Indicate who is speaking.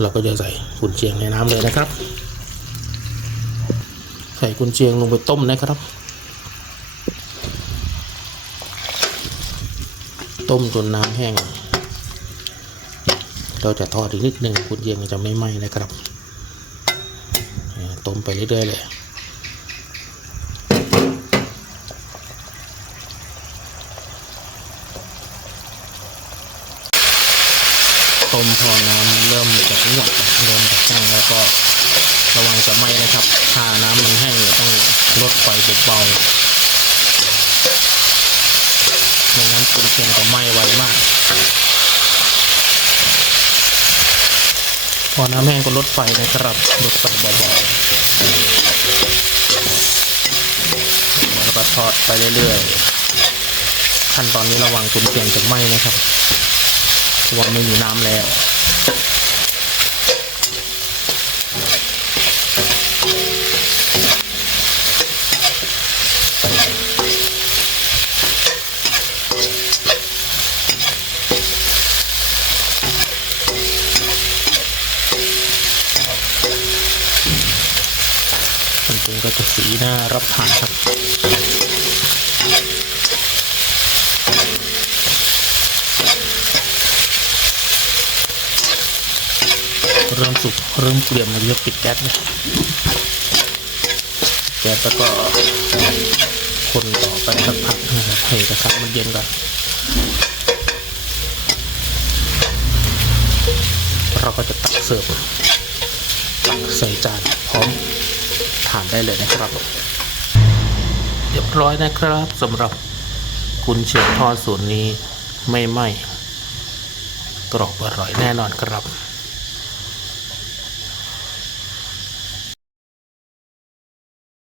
Speaker 1: เราก็จะใส่กุนเชียงในน้ำเลยนะครับ ใส่กุนเชียงลงไปต้มนะครับ ต้มจนน้ำแห้ง เราจะทอดอีกนิดหนึ่งกุนเชียงจะไม่ไหม้นะครับ ต้มไปเรื่อยๆเลย ต้มพอน้ำเริ่มจากเงือกเริ่มจากแห้งแล้วก็ระวังจะไหม้นะครับ ถ้าน้ำมันแห้งเนี่ยต้องลดไฟเบาๆไม่งั้นกุนเชียงจะไหม้ไวมาก พอน้ำแห้งก็ลดไฟนะครับลดไฟเบาๆแล้วก็ทอดไปเรื่อยๆขั้นตอนนี้ระวังกุนเชียงจะไหม้นะครับ เพราะว่าไม่มีน้ำแล้วมันเป็นก็จะสีหน่ารับทานครับ เริ่มสุกเริ่มเกลี่ยมเราจะปิดแก๊สนะแก๊สแล้วก็คนต่อไปสักพักนะครับให้กระทะมันเย็นก่อนเราก็จะตักเสิร์ฟตักใส่จานพร้อมทานได้เลยนะครับ เรียบร้อยนะครับสำหรับกุนเชียงทอดส่วนนี้ไม่ไหม้กรอบอร่อยแน่นอนครับ